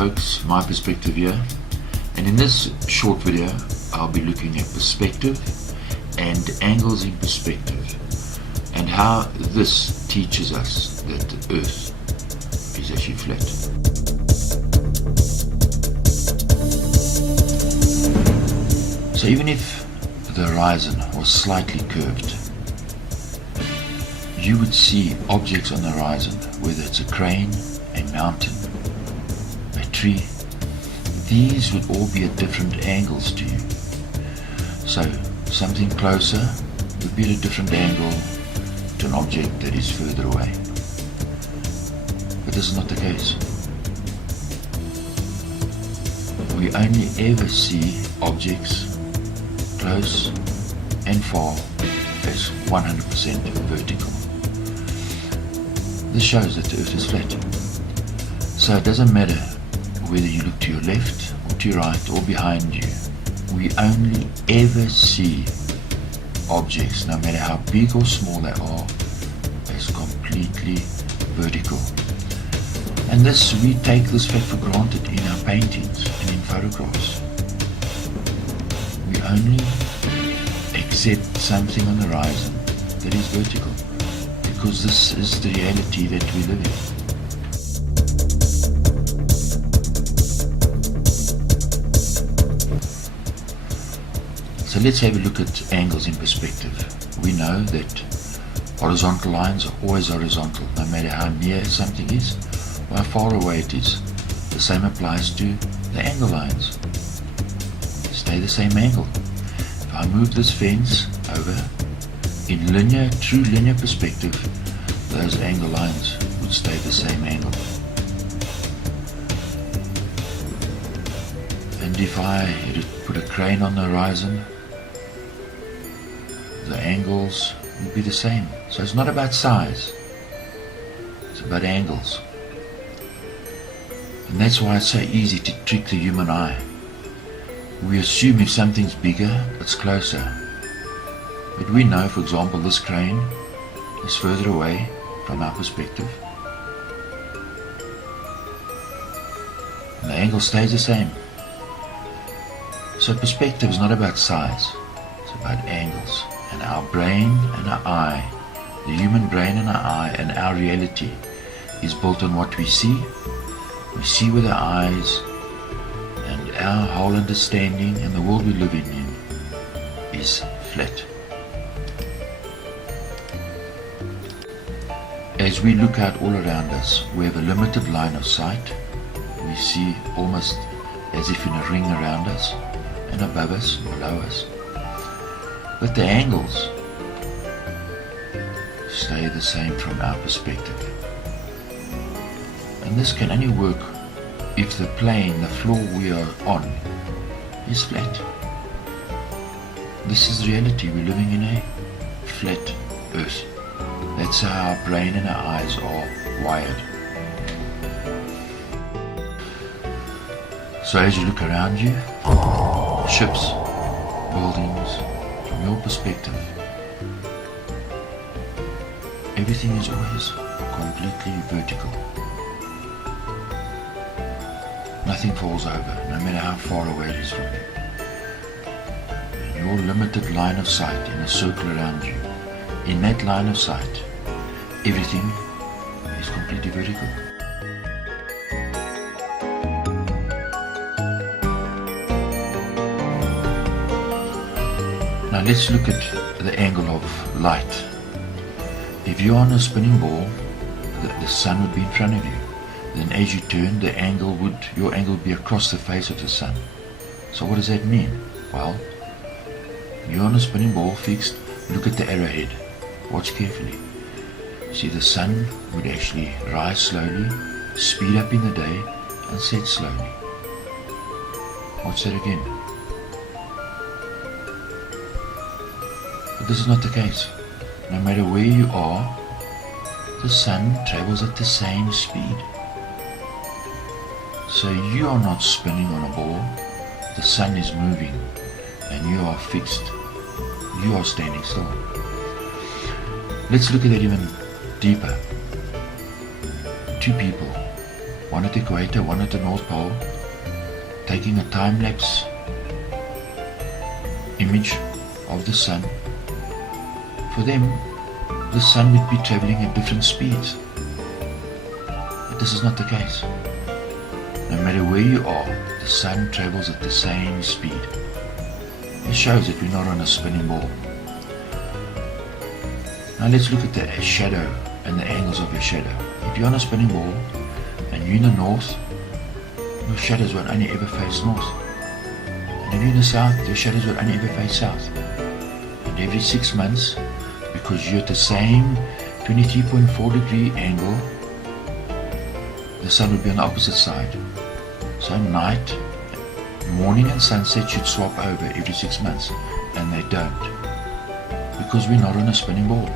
folks, my perspective here, and in this short video I'll be looking at perspective and angles in perspective and how this teaches us that the earth is actually flat. So even if the horizon was slightly curved, you would see objects on the horizon, whether it's a crane, a mountain, a tree. These would all be at different angles to you. So something closer would be at a different angle to an object that is further away. But this is not the case. We only ever see objects close and far as 100% vertical. This shows that the earth is flat. So it doesn't matter whether you look to your left or to your right or behind you. We only ever see objects, no matter how big or small they are, as completely vertical. And this, we take this fact for granted in our paintings and in photographs. We only accept something on the horizon that is vertical, because this is the reality that we live in. So let's have a look at angles in perspective. We know that horizontal lines are always horizontal, no matter how near something is or how far away it is. The same applies to the angle lines. They stay the same angle. If I move this fence over, in true linear perspective, those angle lines would stay the same angle. And if I had to put a crane on the horizon, the angles would be the same. So it's not about size, it's about angles. And that's why it's so easy to trick the human eye. We assume if something's bigger, it's closer. But we know, for example, this crane is further away from our perspective. And the angle stays the same. So perspective is not about size, it's about angles. And our brain and our eye, the human brain and our eye and our reality is built on what we see. We see with our eyes, and our whole understanding and the world we live in is flat. As we look out all around us, we have a limited line of sight. We see almost as if in a ring around us, and above us, below us. But the angles stay the same from our perspective. And this can only work if the plane, the floor we are on, is flat. This is reality. We're living in a flat earth. That's how our brain and our eyes are wired. So as you look around you, ships, buildings, from your perspective, everything is always completely vertical. Nothing falls over, no matter how far away it is from you. Your limited line of sight in a circle around you, in that line of sight, everything is completely vertical. Now let's look at the angle of light. If you're on a spinning ball, the sun would be in front of you. Then as you turn, your angle would be across the face of the sun. So what does that mean? Well, you're on a spinning ball fixed, look at the arrowhead. Watch carefully. See, the sun would actually rise slowly, speed up in the day, and set slowly. Watch that again. But this is not the case. No matter where you are, the sun travels at the same speed. So you are not spinning on a ball, the sun is moving, and you are fixed. You are standing still. Let's look at that even deeper. Two people one at the equator, one at the North Pole, taking a time-lapse image of the sun. For them, the sun would be traveling at different speeds. But this is not the case. No matter where you are, the sun travels at the same speed. It shows that we're not on a spinning ball. Now let's look at the shadow and the angles of your shadow. If you're on a spinning ball and you're in the north, your shadows will only ever face north. And if you're in the south, your shadows will only ever face south. And every 6 months, because you're at the same 23.4 degree angle, the sun will be on the opposite side. So night, morning and sunset should swap over every 6 months, and they don't, because we're not on a spinning ball.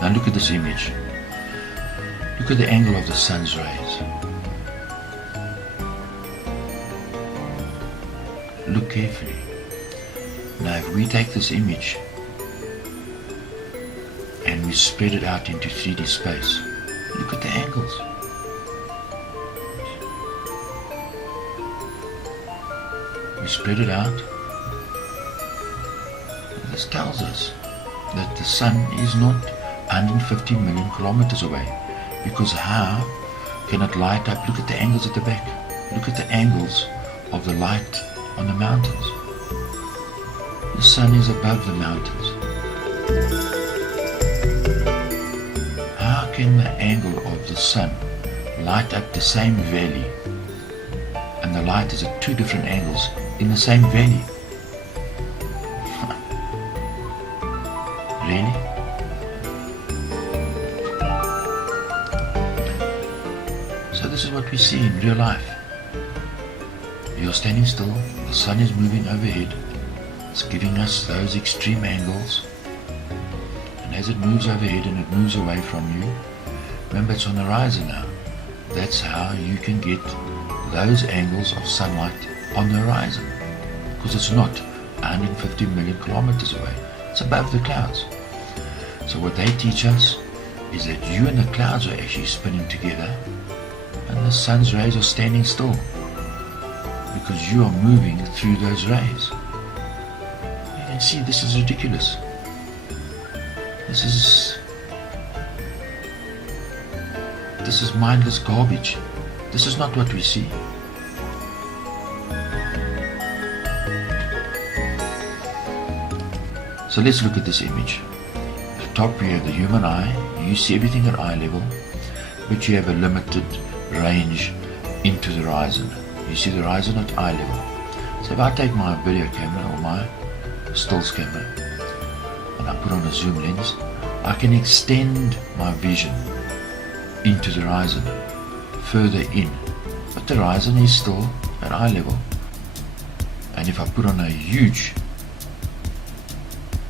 Now look at this image. Look at the angle of the sun's rays. Look carefully. Now if we take this image and we spread it out into 3D space, look at the angles. We spread it out. This tells us that the sun is not 150 million kilometers away, because how can it light up? Look at the angles at the back. Look at the angles of the light on the mountains. The sun is above the mountains. How can the angle of the sun light up the same valley, and the light is at two different angles in the same valley? Really? So this is what we see in real life. You're standing still, the sun is moving overhead, it's giving us those extreme angles, and as it moves overhead and it moves away from you, remember it's on the horizon now. That's how you can get those angles of sunlight on the horizon, because it's not 150 million kilometers away, it's above the clouds. So what they teach us is that you and the clouds are actually spinning together, and the sun's rays are standing still, because you are moving through those rays. You can see this is ridiculous. This is mindless garbage. This is not what we see. So let's look at this image. At the top we have the human eye. You see everything at eye level, but you have a limited range into the horizon. You see the horizon at eye level. So if I take my video camera or my stills camera and I put on a zoom lens, I can extend my vision into the horizon, further in, but the horizon is still at eye level. And if I put on a huge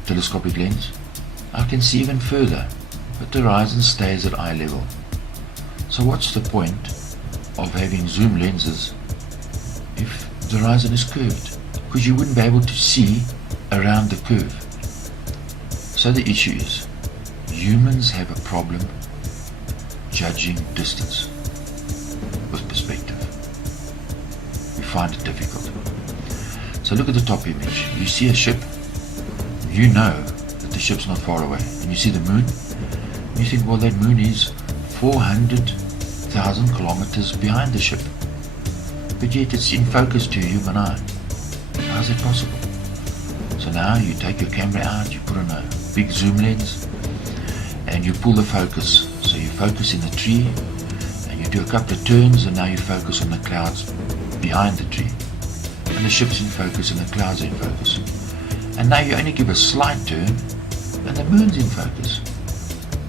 telescopic lens, I can see even further, but the horizon stays at eye level. So what's the point of having zoom lenses if the horizon is curved? Because you wouldn't be able to see around the curve. So the issue is, humans have a problem judging distance with perspective. We find it difficult. So look at the top image. You see a ship, you know that the ship's not far away, and you see the moon, and you think, well, that moon is 400,000 kilometers behind the ship, but yet it's in focus to your human eye. How is it possible? So now you take your camera out, you put on a big zoom lens, and you pull the focus. So you focus in the tree, and you do a couple of turns, and now you focus on the clouds behind the tree, and the ship's in focus and the clouds are in focus. And now you only give a slight turn, and the moon's in focus.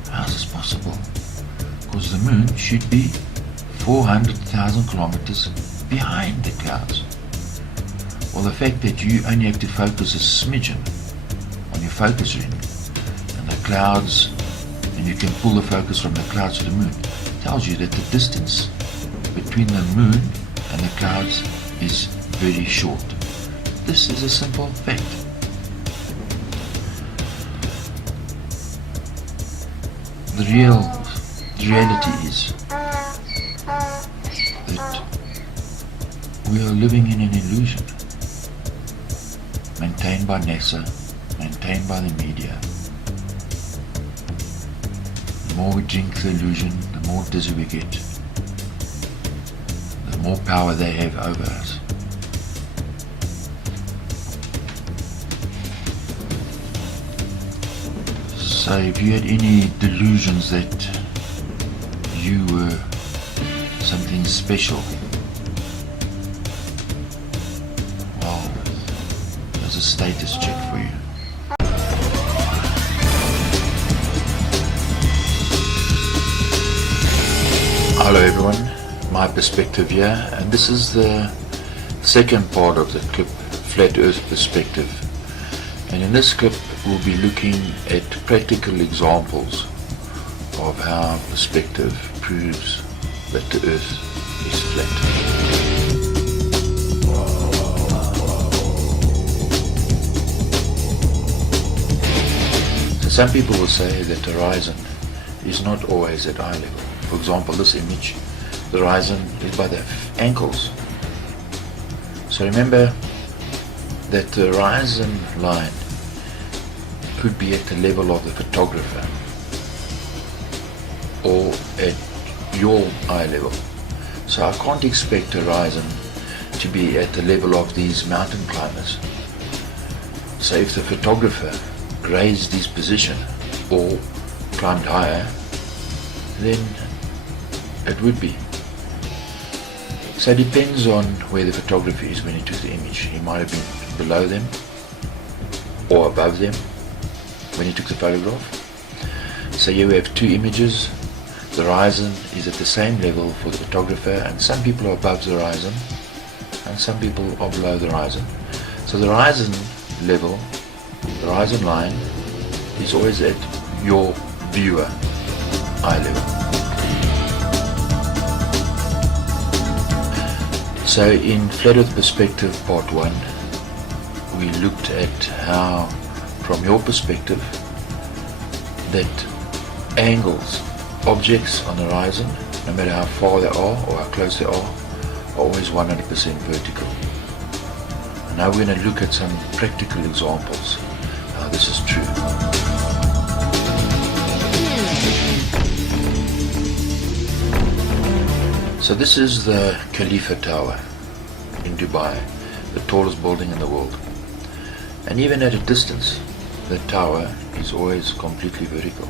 How is this possible? Because the moon should be 400,000 kilometers behind the clouds. Well, the fact that you only have to focus a smidgen on your focus ring, and the clouds, and you can pull the focus from the clouds to the moon, tells you that the distance between the moon and the clouds is very short. This is a simple fact. the reality is that we are living in an illusion, maintained by NASA, maintained by the media. The more we drink the illusion, the more dizzy we get, the more power they have over us. So if you had any delusions that you were something special, well, there's a status check for you. Hello everyone, my perspective here, and this is the second part of the clip, Flat Earth Perspective. And in this clip we'll be looking at practical examples of how perspective proves that the Earth is flat. So some people will say that the horizon is not always at eye level. For example, this image, the horizon is by the ankles. So remember that the horizon line could be at the level of the photographer or at your eye level. So I can't expect the horizon to be at the level of these mountain climbers. So if the photographer raised his position or climbed higher, then it would be. So it depends on where the photographer is when he took the image. He might have been below them or above them when he took the photograph. So here we have two images. The horizon is at the same level for the photographer, and some people are above the horizon and some people are below the horizon. So the horizon level, the horizon line, is always at your viewer eye level. So in Flat Earth Perspective Part 1, we looked at how, from your perspective, that angles, objects on the horizon, no matter how far they are or how close they are always 100% vertical. And now we're going to look at some practical examples how this is true. So this is the Khalifa Tower in Dubai, the tallest building in the world. And even at a distance, the tower is always completely vertical.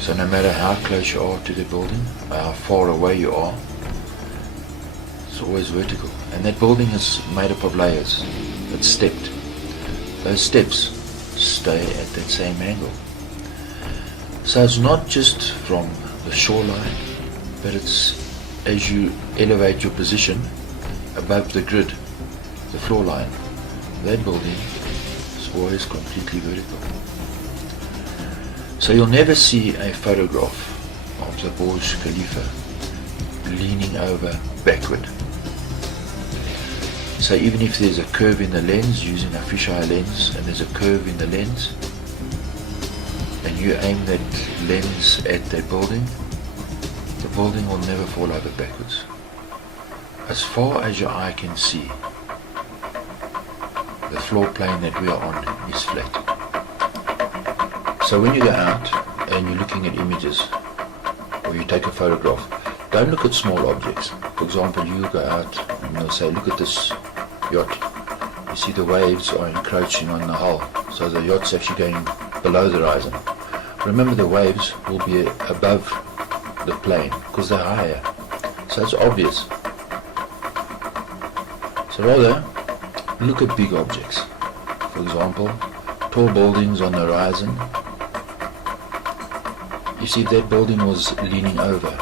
So no matter how close you are to the building, how far away you are, it's always vertical. And that building is made up of layers. It's stepped. Those steps stay at that same angle. So it's not just from the shoreline, but it's as you elevate your position above the grid, the floor line, that building is always completely vertical. So you'll never see a photograph of the Burj Khalifa leaning over backward. So even if there's a curve in the lens, using a fisheye lens, and there's a curve in the lens, and you aim that lens at that building, the building will never fall over backwards. As far as your eye can see, the floor plane that we are on is flat. So when you go out and you're looking at images, or you take a photograph, don't look at small objects. For example, you go out and you'll say, look at this yacht. You see the waves are encroaching on the hull, so the yacht's actually going below the horizon. Remember, the waves will be above the plane because they're higher, so it's obvious. So rather look at big objects. For example, tall buildings on the horizon. You see, if that building was leaning over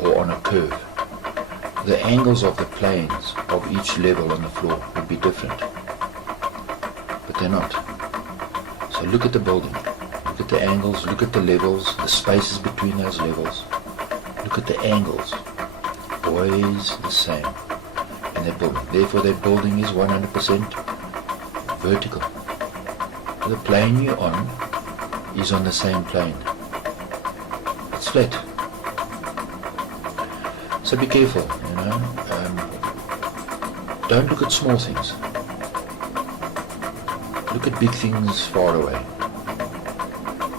or on a curve, the angles of the planes of each level on the floor would be different, but they're not. So look at the building. Look at the angles, look at the levels, the spaces between those levels. Look at the angles, always the same in that building. Therefore that building is 100% vertical. The plane you're on is on the same plane. It's flat. So be careful, you know. Don't look at small things. Look at big things far away.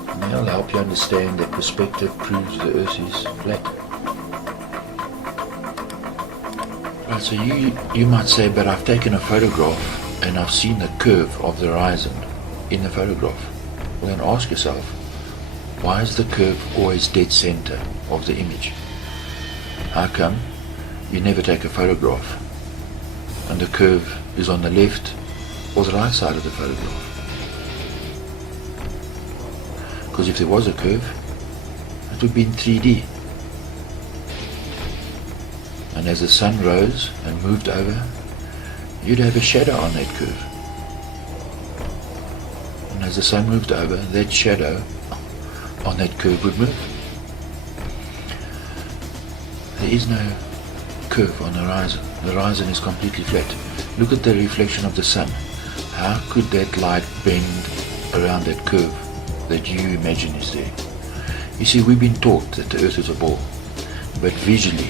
And that'll help you understand that perspective proves the earth is flat. Right, so you might say, but I've taken a photograph and I've seen the curve of the horizon in the photograph. Well, then ask yourself, why is the curve always dead center of the image? How come you never take a photograph and the curve is on the left or the right side of the photograph? Because if there was a curve, it would be in 3D. And as the sun rose and moved over, you'd have a shadow on that curve. And as the sun moved over, that shadow on that curve would move. There is no curve on the horizon. The horizon is completely flat. Look at the reflection of the sun. How could that light bend around that curve that you imagine is there? You see, we've been taught that the earth is a ball, but visually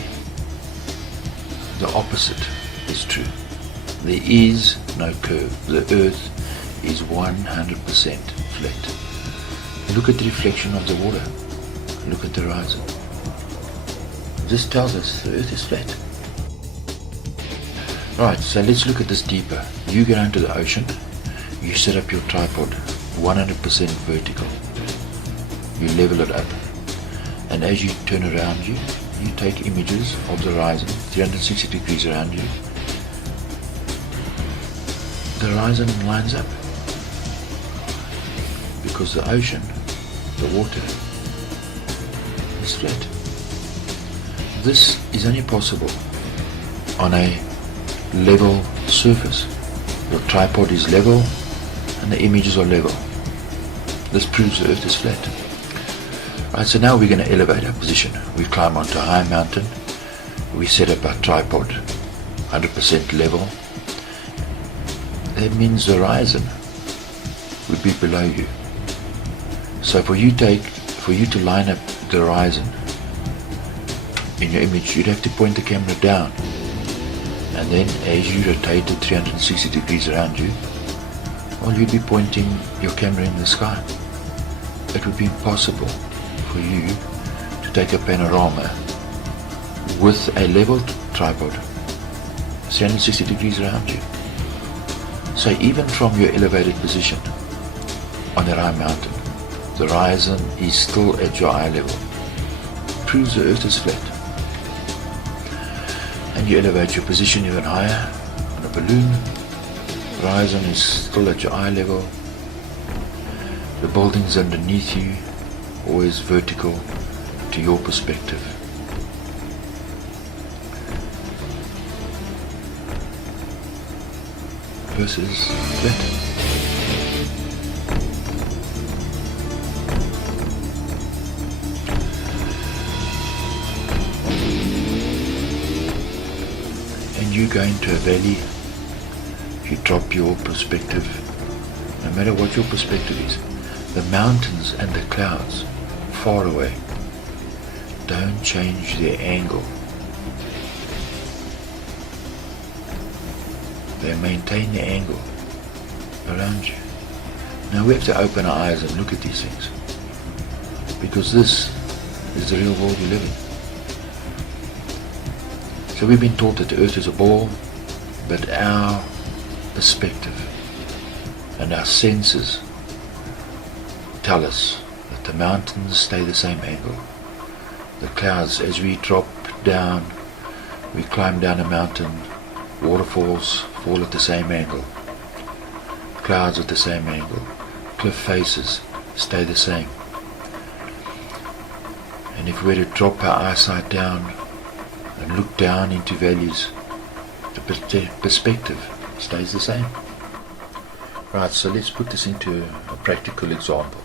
the opposite is true. There is no curve. The earth is 100% flat. Look at the reflection of the water. Look at the horizon. This tells us the earth is flat. Right, so let's look at this deeper. You go down to the ocean, you set up your tripod 100% vertical. You level it up. And as you turn around you take images of the horizon, 360 degrees around you. The horizon lines up. Because the ocean, the water, is flat. This is only possible on a level surface. Your tripod is level and the images are level. This proves the earth is flat. Right, so now we're going to elevate our position. We climb onto a high mountain. We set up our tripod 100% level. That means the horizon would be below you. So for you to line up the horizon in your image, you'd have to point the camera down, and then as you rotate it 360 degrees around you, well, you'd be pointing your camera in the sky. It would be impossible for you to take a panorama with a level tripod 360 degrees around you. So even from your elevated position on a high mountain, the horizon is still at your eye level. It proves the earth is flat. And you elevate your position even higher on a balloon. The horizon is still at your eye level. The buildings underneath you always vertical to your perspective. Earth is flat. You go into a valley, you drop your perspective, no matter what your perspective is. The mountains and the clouds far away don't change their angle. They maintain the angle around you. Now we have to open our eyes and look at these things, because this is the real world we live in. So we've been taught that the earth is a ball, but our perspective and our senses tell us that the mountains stay the same angle. The clouds, as we drop down, we climb down a mountain, waterfalls fall at the same angle. Clouds at the same angle. Cliff faces stay the same. And if we were to drop our eyesight down and look down into valleys, the perspective stays the same. Right, so let's put this into a practical example.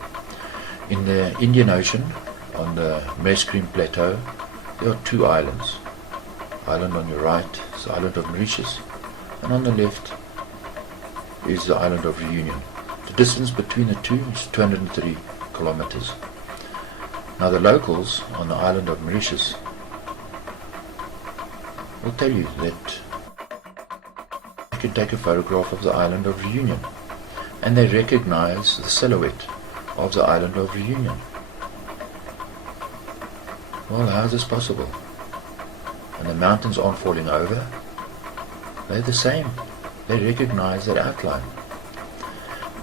In the Indian Ocean, on the Mescreen Plateau, there are two islands. Island on your right is the island of Mauritius, and on the left is the island of Reunion. The distance between the two is 230 kilometers. Now the locals on the island of Mauritius will tell you that you can take a photograph of the island of Reunion and they recognize the silhouette of the island of Reunion. Well, how is this possible? And the mountains aren't falling over. They're the same. They recognize that outline.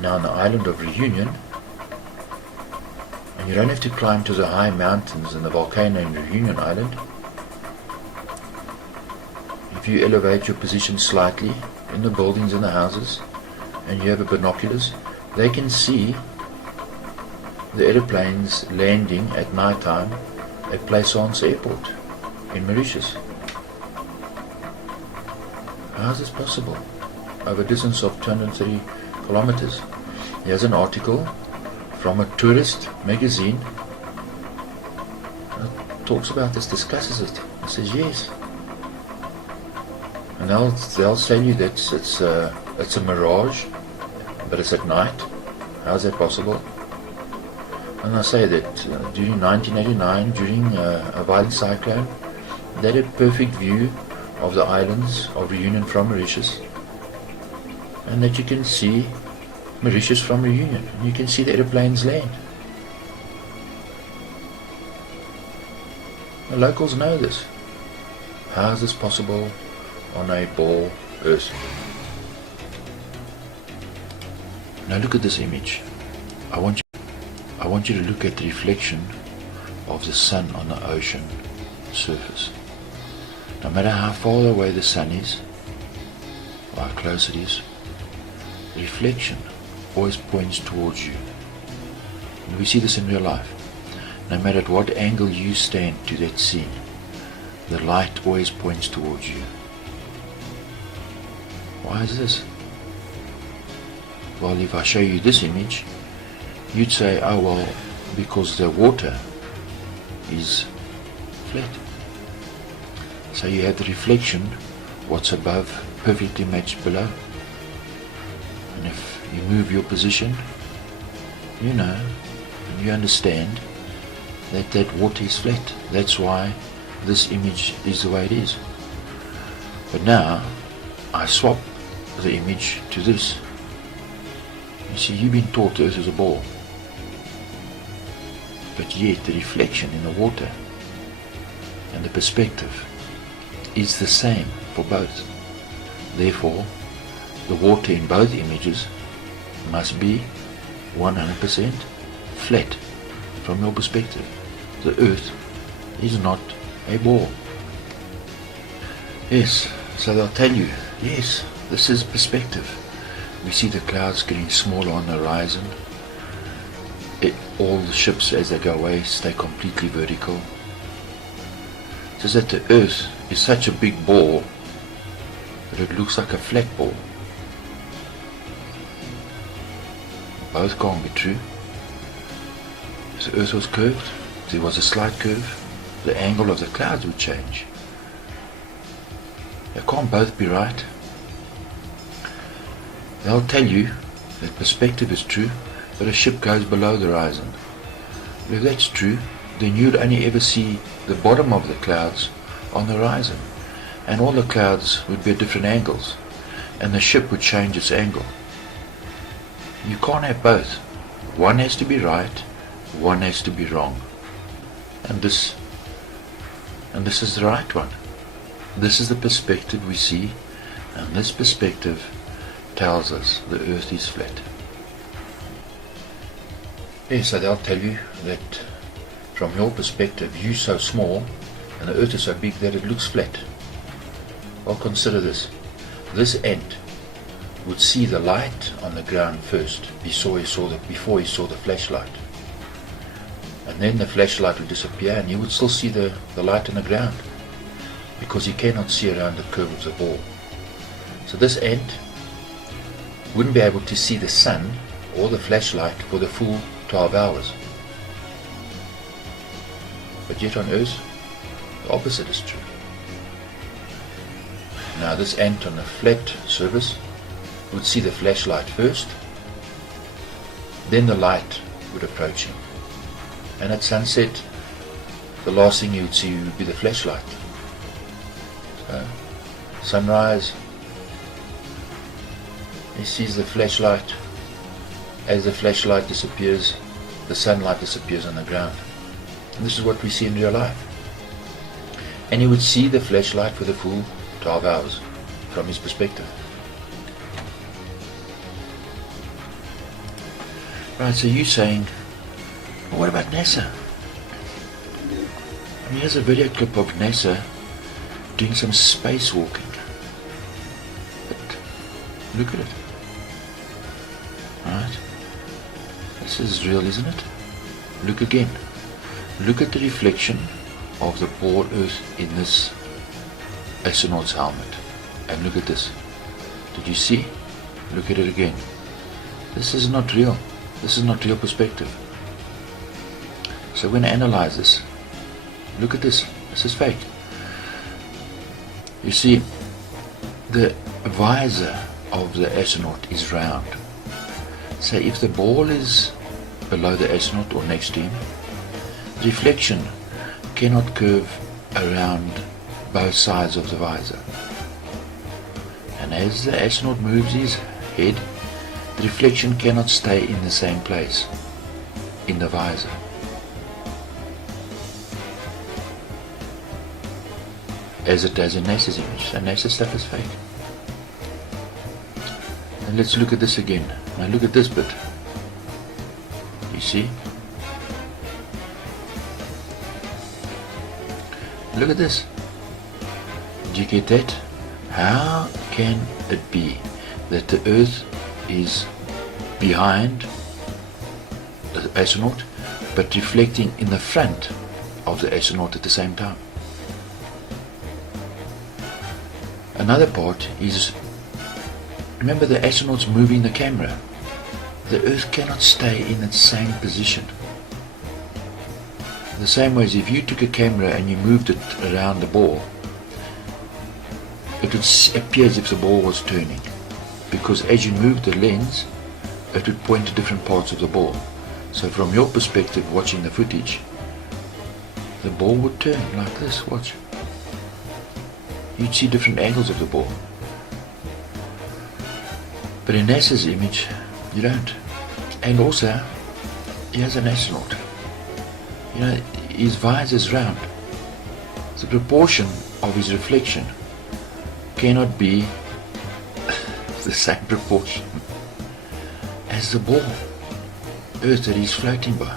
Now on the island of Reunion, and you don't have to climb to the high mountains and the volcano in Reunion Island. If you elevate your position slightly in the buildings and the houses, and you have a binoculars, they can see the aeroplanes landing at night time at Plaisance Airport in Mauritius. How is this possible? Over a distance of 230 kilometers. Here's an article from a tourist magazine that talks about this, discusses it. It says yes. And they'll tell you that it's a mirage, but it's at night. How is that possible? And I say that during 1989, during a violent cyclone, they had a perfect view of the islands of Reunion from Mauritius, and that you can see Mauritius from Reunion, and you can see the aeroplanes land. The locals know this. How is this possible on a ball Earth? Now look at this image. I want you to look at the reflection of the sun on the ocean surface. No matter how far away the sun is, or how close it is, the reflection always points towards you. And we see this in real life. No matter at what angle you stand to that scene, the light always points towards you. Why is this? Well, if I show you this image, you'd say, oh well, because the water is flat. So you have the reflection, what's above perfectly matched below. And if you move your position, you know, and you understand that water is flat. That's why this image is the way it is. But now, I swap the image to this. You see, you've been taught the Earth is a ball. But yet the reflection in the water and the perspective is the same for both. Therefore, the water in both images must be 100% flat from your perspective. The Earth is not a ball. Yes, so they'll tell you, yes, this is perspective. We see the clouds getting smaller on the horizon. All the ships as they go away stay completely vertical. It's just that the Earth is such a big ball that it looks like a flat ball. Both can't be true. If the Earth was curved, if there was a slight curve, the angle of the clouds would change. They can't both be right. They'll tell you that perspective is true, but a ship goes below the horizon. If that's true, then you'd only ever see the bottom of the clouds on the horizon, and all the clouds would be at different angles, and the ship would change its angle. You can't have both. One has to be right, one has to be wrong. And this is the right one. This is the perspective we see, and this perspective tells us the Earth is flat. Yes, so they'll tell you that from your perspective you're so small and the Earth is so big that it looks flat. Well, consider this. This ant would see the light on the ground first before he saw the flashlight. And then the flashlight would disappear and he would still see the light on the ground, because he cannot see around the curve of the ball. So this ant wouldn't be able to see the sun or the flashlight for the full 12 hours. But yet on Earth, the opposite is true. Now this ant on a flat surface would see the flashlight first, then the light would approach him. And at sunset, the last thing he would see would be the flashlight. Sunrise, he sees the flashlight. As the flashlight disappears, the sunlight disappears on the ground. And this is what we see in real life. And he would see the flashlight for the full 12 hours from his perspective. Right, so you're saying, well, what about NASA? I mean, here's a video clip of NASA doing some spacewalking. But look at it. Right? This is real, isn't it? Look again. Look at the reflection of the poor Earth in this astronaut's helmet. And look at this. Did you see? Look at it again. This is not real. This is not real perspective. So when I analyze this, look at this. This is fake. You see, the visor of the astronaut is round. So if the ball is below the astronaut or next to him, the reflection cannot curve around both sides of the visor. And as the astronaut moves his head, the reflection cannot stay in the same place in the visor. As it does in NASA's image. So NASA stuff is fake. And let's look at this again. Now look at this bit. You see? Look at this. Do you get that? How can it be that the Earth is behind the astronaut but reflecting in the front of the astronaut at the same time? Another part is, remember the astronaut's moving the camera. The Earth cannot stay in its same position. The same way as if you took a camera and you moved it around the ball, it would appear as if the ball was turning, because as you moved the lens, it would point to different parts of the ball. So from your perspective, watching the footage, the ball would turn like this. Watch. You'd see different angles of the ball. But in NASA's image, you don't. And also, he has an astronaut. You know, his visor is round. The proportion of his reflection cannot be the same proportion as the ball, Earth that he's floating by.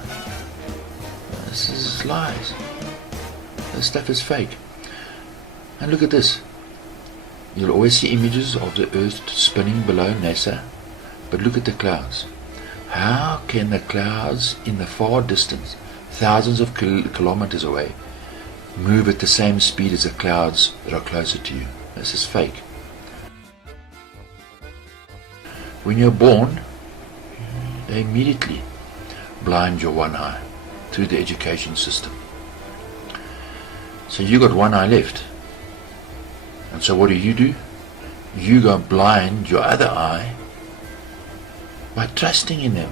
This is lies. This stuff is fake. And look at this. You'll always see images of the Earth spinning below NASA, but look at the clouds. How can the clouds in the far distance, thousands of kilometers away, move at the same speed as the clouds that are closer to you? This is fake. When you're born, they immediately blind your one eye through the education system. So you got one eye left. And so what do? You go blind your other eye by trusting in them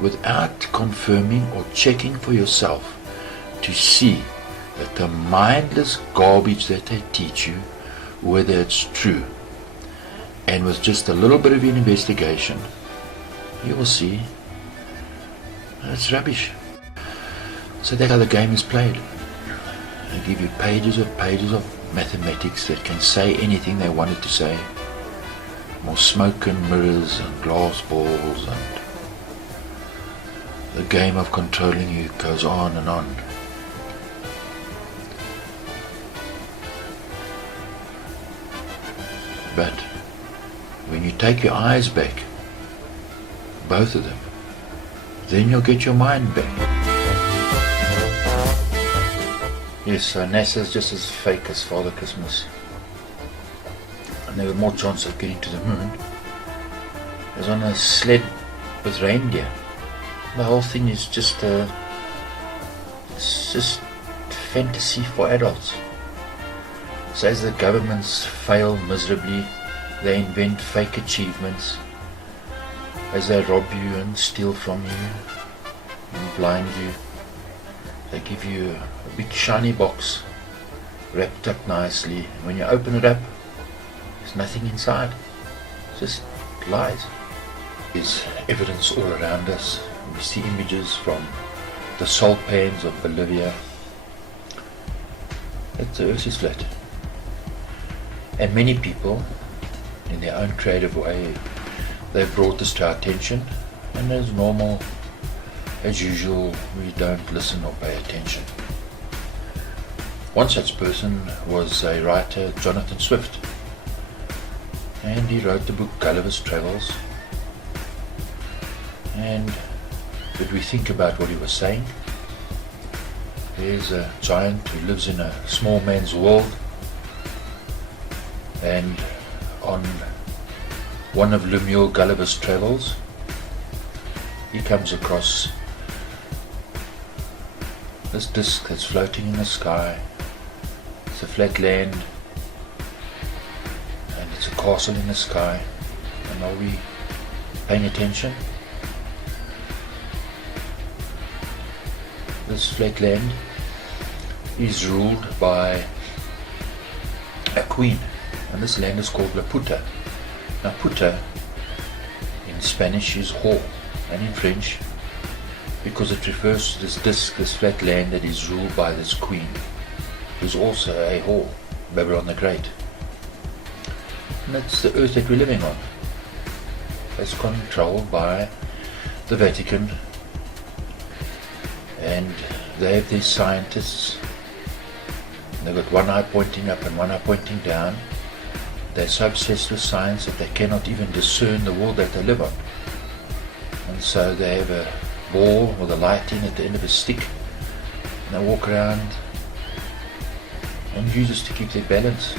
without confirming or checking for yourself to see that the mindless garbage that they teach you, whether it's true. And with just a little bit of an investigation, you will see it's rubbish. So that's how the game is played. They give you pages of mathematics that can say anything they wanted to say. More smoke and mirrors and glass balls, and the game of controlling you goes on and on. But when you take your eyes back, both of them, then you'll get your mind back. Yes, so NASA's just as fake as Father Christmas. And they have more chance of getting to the moon. It was on a sled with reindeer. The whole thing is just it's just fantasy for adults. So as the governments fail miserably, they invent fake achievements as they rob you and steal from you. and blind you. They give you a big shiny box wrapped up nicely. When you open it up, there's nothing inside. It's just lies. There's evidence all around us. We see images from the salt pans of Bolivia. That the earth is flat. And many people, in their own creative way, they've brought this to our attention, and as normal, as usual, we don't listen or pay attention. One such person was a writer, Jonathan Swift, and he wrote the book Gulliver's Travels. And did we think about what he was saying? There's a giant who lives in a small man's world, and on one of Lemuel Gulliver's Travels, he comes across this disc that's floating in the sky. It's a flat land, and it's a castle in the sky. And are we paying attention? This flat land is ruled by a queen, and this land is called La Puta. Now Puta in Spanish is whore, and in French, because it refers to this disc, this flat land that is ruled by this queen, who's also a whore, Babylon the Great. And that's the earth that we're living on. It's controlled by the Vatican, and they have these scientists. They've got one eye pointing up and one eye pointing down. They're so obsessed with science that they cannot even discern the world that they live on. And so they have a ball with a light in at the end of a stick, and they walk around and use this to keep their balance,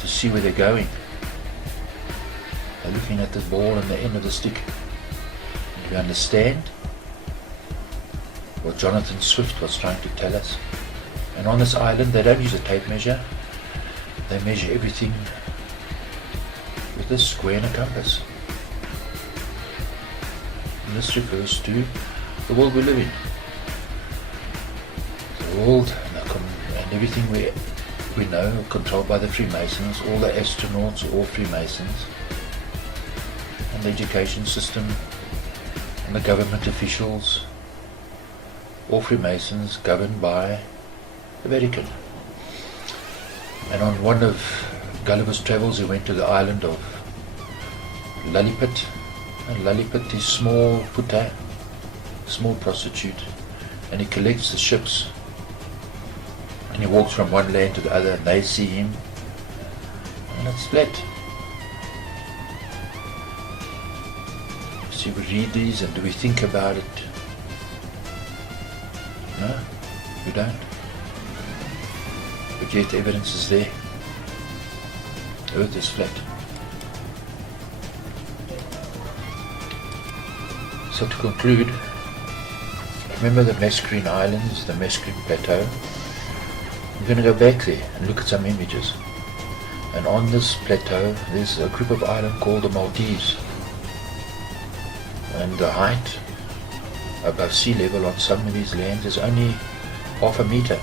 to see where they're going. They're looking at this ball and the end of the stick. Do you understand what Jonathan Swift was trying to tell us? And on this island they don't use a tape measure. They measure everything with a square and a compass. And this refers to the world we live in. The world and everything we know controlled by the Freemasons. All the astronauts are all Freemasons. And the education system and the government officials, all Freemasons, governed by the Vatican. And on one of Gulliver's Travels, he went to the island of Lilliput. And Lilliput is small puta, small prostitute, and he collects the ships, and he walks from one land to the other, and they see him, and it's flat. See, we read these, and do we think about it? No, we don't. But yet the evidence is there. The earth is flat. So to conclude, remember the Mascarene Islands, the Mascarene Plateau? We're going to go back there and look at some images. And on this plateau, there's a group of islands called the Maldives. And the height above sea level on some of these lands is only half a meter.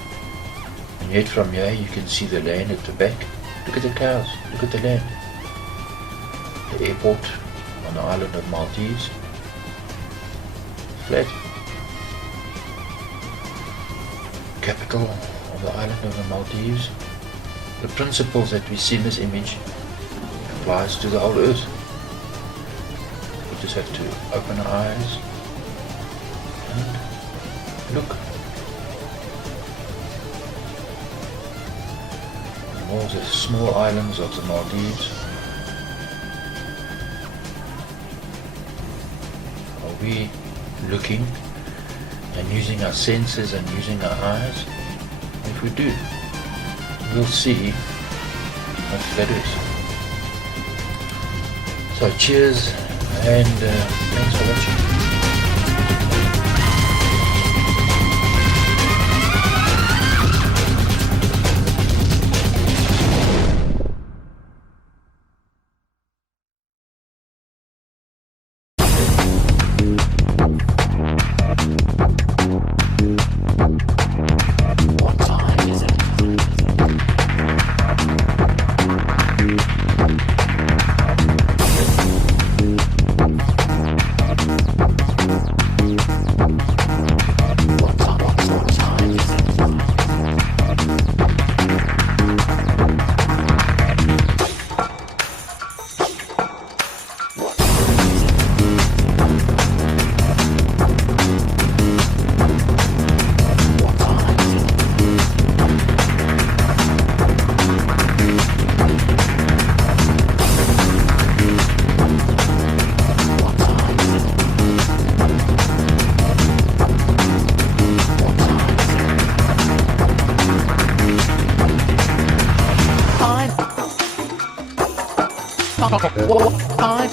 And yet from here you can see the land at the back. Look at the cows, look at the land. The airport on the island of Maldives. Flat. Capital of the island of the Maldives. The principles that we see in this image applies to the whole earth. We just have to open our eyes and look. And all the small islands of the Maldives. Are we looking and using our senses and using our eyes? If we do, we'll see what that is. So cheers, and thanks for watching. five,